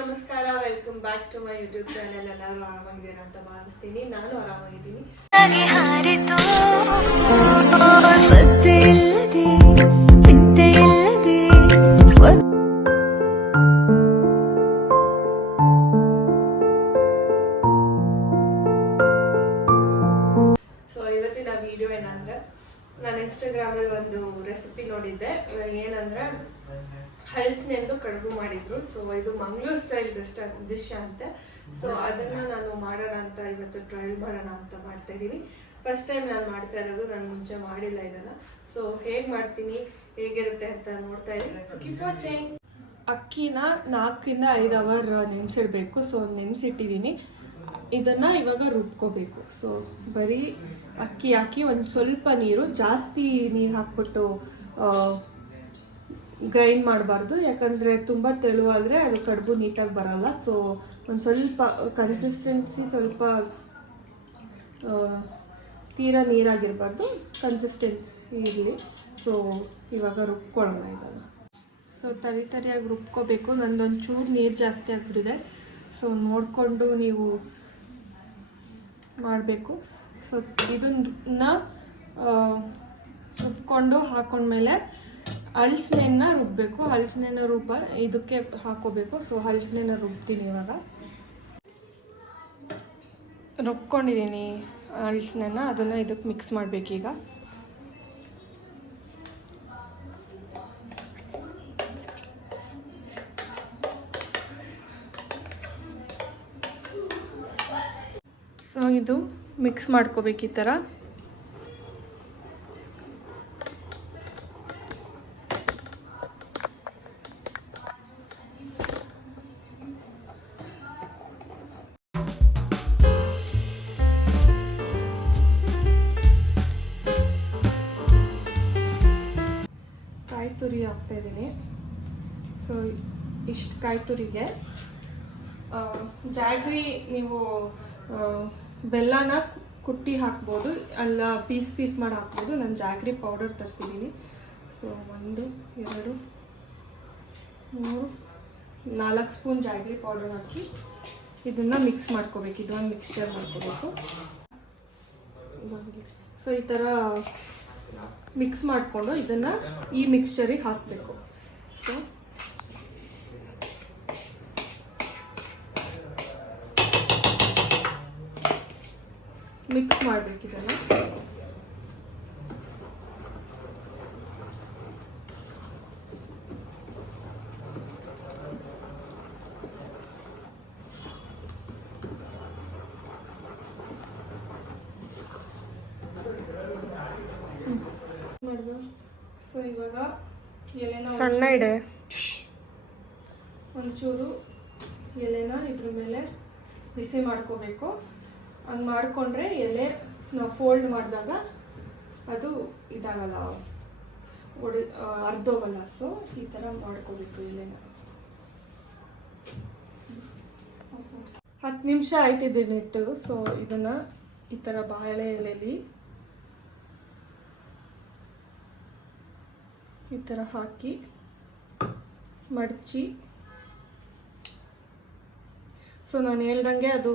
ನಮಸ್ಕಾರ welcome back to my YouTube channel ಎಲ್ಲರೂ ಆರಾಮಾಗಿದ್ದೀರಾ ಅಂತ ಭಾವಿಸ್ತೀನಿ. ನಾನು ಆರಾಮಾಗಿದ್ದೀನಿ. ಸೊ ಇವತ್ತಿನ ವಿಡಿಯೋ ಏನಂದ್ರೆ ನಾನು ಇನ್ಸ್ಟಾಗ್ರಾಮಲ್ಲಿ ಒಂದು ರೆಸಿಪಿ ನೋಡಿದ್ದೆ. ಏನಂದ್ರೆ ಹಳಸಿನೆಂದು ಕಡುಬು ಮಾಡಿದ್ರು. ಸೊ ಇದು ಮಂಗಳೂರು ಸ್ಟೈಲ್ ಡಿಶ್ ಡಿಶ್ ಅಂತೆ. ಸೊ ಅದನ್ನ ನಾನು ಮಾಡೋಣ ಅಂತ ಇವತ್ತು ಟ್ರಯಲ್ ಮಾಡೋಣ ಅಂತ ಮಾಡ್ತಾ ಇದ್ದೀನಿ ಫಸ್ಟ್ ಟೈಮ್ ನಾನು ಮಾಡ್ತಾ ಇರೋದು, ನಾನು ಮುಂಚೆ ಮಾಡಿಲ್ಲ ಇದನ್ನ. ಸೊ ಹೇಗೆ ಮಾಡ್ತೀನಿ, ಹೇಗಿರುತ್ತೆ ಅಂತ ನೋಡ್ತಾ ಇದ್ದೀನಿ ಅಕ್ಕಿನ ನಾಲ್ಕಿಂದ ಐದು ಅವರ್ ನೆನೆಸಿಡ್ಬೇಕು. ಸೊ ನೆನೆಸಿಟ್ಟಿದ್ದೀನಿ ಇದನ್ನು ಇವಾಗ ರುಬ್ಕೋಬೇಕು. ಸೊ ಬರೀ ಅಕ್ಕಿ ಹಾಕಿ ಒಂದು ಸ್ವಲ್ಪ ನೀರು, ಜಾಸ್ತಿ ನೀರು ಹಾಕ್ಬಿಟ್ಟು ಗ್ರೈಂಡ್ ಮಾಡಬಾರ್ದು, ಯಾಕಂದರೆ ತುಂಬ ತೆಳುವಾದರೆ ಅದು ಕಡುಬು ನೀಟಾಗಿ ಬರಲ್ಲ. ಸೊ ಒಂದು ಸ್ವಲ್ಪ ಕನ್ಸಿಸ್ಟೆನ್ಸಿ ಸ್ವಲ್ಪ ತೀರಾ ನೀರಾಗಿರಬಾರ್ದು. ಕನ್ಸಿಸ್ಟೆನ್ಸಿ ಇರಲಿ. ಸೊ ಇವಾಗ ರುಬ್ಕೊಳ್ಳೋಣ ಇದನ್ನು. ಸೊ ತರಿ ತರಿಯಾಗಿ ರುಬ್ಕೋಬೇಕು. ನಂದೊಂದು ಚೂರು ನೀರು ಜಾಸ್ತಿ ಆಗಿಬಿಟ್ಟಿದೆ. ಸೊ ನೋಡಿಕೊಂಡು ನೀವು ಮಾಡಬೇಕು. ಸೊ ಇದನ್ನ ರುಬ್ಕೊಂಡು ಹಾಕೊಂಡ್ಮೇಲೆ ಹಲ್ಸಿನೆನ್ನ ರುಬ್ಬಬೇಕು ಹಲ್ಸಿನೆನ್ನ ರುಬ್ಬ, ಇದಕ್ಕೆ ಹಾಕೋಬೇಕು. ಸೊ ಹಲ್ಸಿನೆನ್ನ ರುಬ್ತೀನಿ ಇವಾಗ. ರುಬ್ಕೊಂಡಿದ್ದೀನಿ ಹಲ್ಸಿನೆನ್ನ ಅದನ್ನು ಇದಕ್ಕೆ ಮಿಕ್ಸ್ ಮಾಡಬೇಕೀಗ. ಸೊ ಇದು ಮಿಕ್ಸ್ ಮಾಡ್ಕೋಬೇಕು ಈ ಥರ. ತುರಿ ಹಾಕ್ತಾ ಇದ್ದೀನಿ. ಸೊ ಇಷ್ಟು ಕಾಯಿ ತುರಿಗೆ ಜಾಗ್ರಿ ನೀವು ಬೆಲ್ಲನ ಕುಟ್ಟಿ ಹಾಕ್ಬೋದು. ಅಲ್ಲ, ಪೀಸ್ ಪೀಸ್ ಮಾಡಿ ಹಾಕ್ಬೋದು. ನಾನು ಜಾಗ್ರಿ ಪೌಡರ್ ತರ್ತಿದ್ದೀನಿ ಸೊ ಒಂದು, ಎರಡು, ಮೂರು, ನಾಲ್ಕು ಸ್ಪೂನ್ ಜಾಗ್ರಿ ಪೌಡರ್ ಹಾಕಿ ಇದನ್ನು ಮಿಕ್ಸ್ ಮಾಡ್ಕೋಬೇಕು. ಇದೊಂದು ಮಿಕ್ಸ್ಚರ್ ಮಾಡ್ಕೋಬೇಕು. ಸೊ ಈ ಥರ ಮಿಕ್ಸ್ ಮಾಡಿಕೊಂಡು ಇದನ್ನು ಈ ಮಿಕ್ಸ್ಚರಿಗೆ ಹಾಕಬೇಕು. ಮಿಕ್ಸ್ ಮಾಡ್ಬೇಕು ಇದನ್ನು ಮಾಡ್ದು ಸೊ ಇವಾಗ ಎಲೆನ ಸಣ್ಣ ಇದೆ ಒಂಚೂರು ಎಲೆನ ಇದ್ರ ಮೇಲೆ ಬಿಸಿ ಮಾಡ್ಕೋಬೇಕು. ಹಂಗೆ ಮಾಡಿಕೊಂಡ್ರೆ ಎಲೆ ನಾವು ಫೋಲ್ಡ್ ಮಾಡಿದಾಗ ಅದು ಇದಾಗಲ್ಲ. ಒಡಿ ಅರ್ಧೋಗಲ್ಲ. ಸೊ ಈ ಥರ ಮಾಡ್ಕೋಬೇಕು ಎಲೆನ. ಹತ್ತು ನಿಮಿಷ ಆಯ್ತಿದ್ದೀನಿ ಇಟ್ಟು ಸೊ ಇದನ್ನು ಈ ಥರ ಬಾಳೆ ಎಲೆಯಲ್ಲಿ ಈ ಥರ ಹಾಕಿ ಮಡಚಿ. ಸೊ ನಾನು ಹೇಳ್ದಂಗೆ ಅದು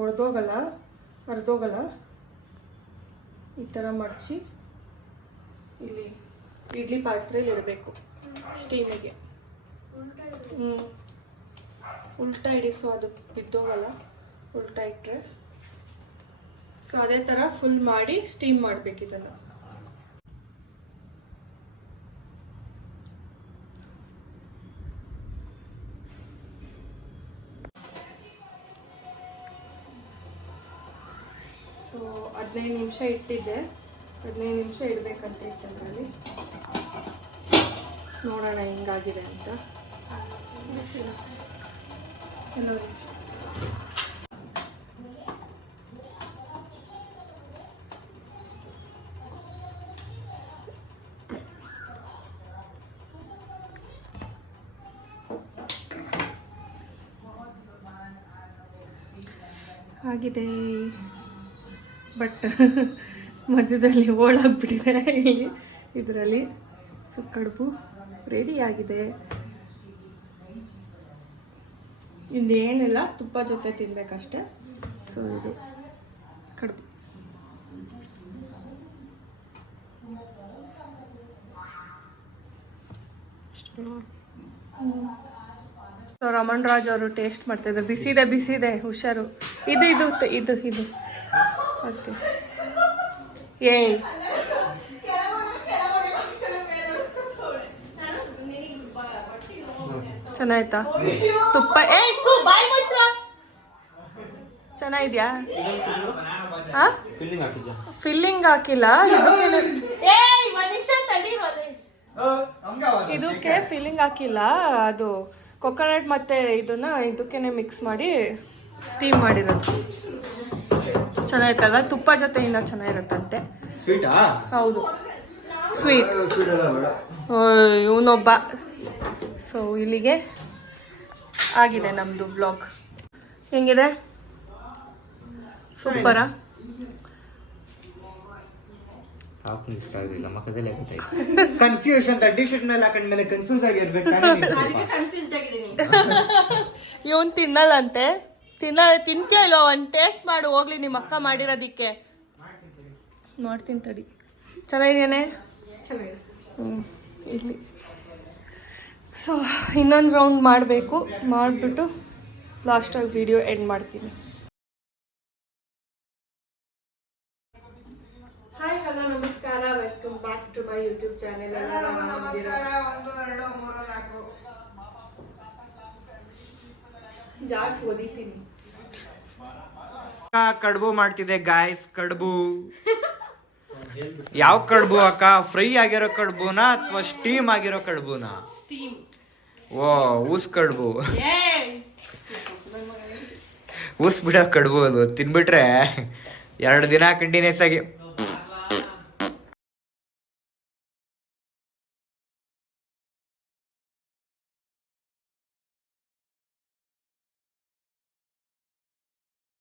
ಒಡೆದೋಗಲ್ಲ ಹರಿದೋಗಲ್ಲ. ಈ ಥರ ಮಡಚಿ ಇಲ್ಲಿ ಇಡ್ಲಿ ಪಾತ್ರೆಯಲ್ಲಿ ಇಡಬೇಕು ಸ್ಟೀಮಿಗೆ ಹ್ಞೂ ಉಲ್ಟಾ ಇಡಿ ಸೊ ಅದು ಬಿದ್ದೋಗಲ್ಲ, ಉಲ್ಟಾ ಇಟ್ಟರೆ ಸೊ ಅದೇ ಥರ ಫುಲ್ ಮಾಡಿ ಸ್ಟೀಮ್ ಮಾಡಬೇಕು ಇದನ್ನು. ಹದಿನೈದು ನಿಮಿಷ ಇಟ್ಟಿದ್ದೆ. ಹದಿನೈದು ನಿಮಿಷ ಇಡಬೇಕಂತ ಇತ್ತು ಅದರಲ್ಲಿ ನೋಡೋಣ ಹಿಂಗಾಗಿದೆ ಅಂತ. ಆಗಿದೆ. ಬಟ್ ಮಧ್ಯದಲ್ಲಿ ಓಳಾಗ್ಬಿಟ್ಟಿದೆ ಇಲ್ಲಿ. ಇದರಲ್ಲಿ ಸೊ, ಕಡುಬು ರೆಡಿಯಾಗಿದೆ ಇನ್ನೇನಿಲ್ಲ, ತುಪ್ಪ ಜೊತೆ ತಿನ್ಬೇಕಷ್ಟೆ. ಸೊ ಇದು ಕಡುಬು. ಸೊ ರಮಣ್ ರಾಜ್ ಅವರು ಟೇಸ್ಟ್ ಮಾಡ್ತಿದ್ದಾರೆ ಬಿಸಿದೆ ಬಿಸಿದೆ ಹುಷಾರು. ಇದು ಇದು ಇದು ಇದು. ಓಕೆ ಏಯ್. ಚೆನ್ನಾಯ್ತಾ? ತುಪ್ಪ ಏ ಬಾಯ್ ಮುಚ್ಚ. ಚೆನ್ನಾಗಿದ್ಯಾ? ಫಿಲ್ಲಿಂಗ್ ಹಾಕಿಲ್ಲ. ಇದಕ್ಕೆ ಫಿಲ್ಲಿಂಗ್ ಹಾಕಿಲ್ಲ ಅದು ಕೊಕೊನಟ್ ಮತ್ತೆ ಇದನ್ನ ಇದಕ್ಕೇನೆ ಮಿಕ್ಸ್ ಮಾಡಿ ಸ್ಟೀಮ್ ಮಾಡಿರೋದು. ಚೆನ್ನಾಗಿತ್ತಲ್ಲ? ತುಪ್ಪ ಜೊತೆ ಇನ್ನೂ ಚೆನ್ನಾಗಿರುತ್ತಂತೆ ಹೌದು. ಸ್ವೀಟ್ ಸ್ವೀಟ್ ಇವನೊಬ್ಬ. ಸೊ ಇಲ್ಲಿಗೆ ಆಗಿದೆ ನಮ್ಮದು ಬ್ಲಾಗ್ ಹೆಂಗಿದೆ? ಸೂಪರಾ? ಹಾಕೊಂಡು ಇಷ್ಟ ಆಗಲಿಲ್ಲ ಮಕ್ಕದಲ್ಲೇ ಗೊತ್ತಾಯ್ತು. ಕನ್ಫ್ಯೂಷನ್ ಟಿ ಶರ್ಟ್ ಮೇಲೆ ಹಾಕೊಂಡ್ಮೇಲೆ ಕನ್ಫ್ಯೂಸ್ ಆಗಿರ್ಬೇಕು ಇವನ್ ತಿನ್ನಲ್ಲಂತೆ. ತಿನ್ನ ತಿಂತೀಯ ಇಲ್ವ? ಒಂದು ಟೇಸ್ಟ್ ಮಾಡು ಹೋಗ್ಲಿ ನಿಮ್ಮ ಅಕ್ಕ ಮಾಡಿರೋದಿಕ್ಕೆ. ಮಾಡ್ತೀನಿ ತಡಿ. ಚೆನ್ನಾಗಿದೇನೆ ಹ್ಞೂ ಇಲ್ಲಿ ಸೊ ಇನ್ನೊಂದು ರೌಂಡ್ ಮಾಡಬೇಕು. ಮಾಡಿಬಿಟ್ಟು ಲಾಸ್ಟಾಗಿ ವಿಡಿಯೋ ಎಂಡ್ ಮಾಡ್ತೀನಿ ಹಾಯ್ ಹಲೋ ನಮಸ್ಕಾರ welcome back to my YouTube channel ಜಾಸ್ತಿ ಓದಿತೀನಿ ಕಡುಬು ಮಾಡ್ತಿದೆ ಗಾಯ್ಸ್ ಕಡುಬು. ಯಾವ ಕಡುಬು ಅಕ್ಕ? ಫ್ರೈ ಆಗಿರೋ ಕಡುಬುನಾ ಅಥವಾ ಸ್ಟೀಮ್ ಆಗಿರೋ ಕಡುಬುನಾ? ಸ್ಟೀಮ್ ಓ ಊಸ್ ಕಡುಬು. ಊಸ್ ಬಿಡೋ ಕಡುಬು ಅದು. ತಿನ್ಬಿಟ್ರೆ ಎರಡು ದಿನ ಕಂಟಿನ್ಯೂಸ್ ಆಗಿ